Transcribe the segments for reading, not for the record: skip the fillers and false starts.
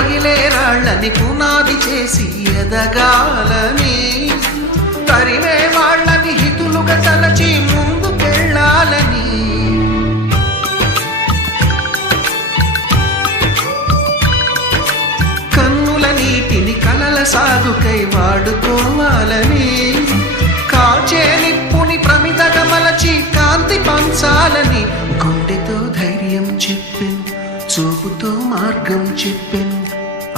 పగిలే రాళ్ళని పునాది చేసి ఎదగాలని, తరిమే వాళ్ళని హితులుగా తలచి ముందుకెళ్ళాలని, కన్నుల నీటిని కలల సాగుకై వాడుకోవాలని, కాచే నిప్పుని ప్రమిదగా మలచి కాంతి పంచాలని, గుండెతో ధైర్యం చెప్పెను, చూపుతో మార్గం చెప్పెను,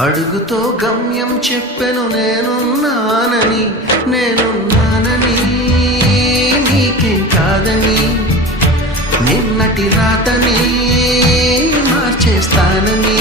అడుగుతో గమ్యం చెప్పెను, నేనున్నానని నేనున్నానని, నీకేం కాదని, నిన్నటి రాతని మార్చేస్తానని.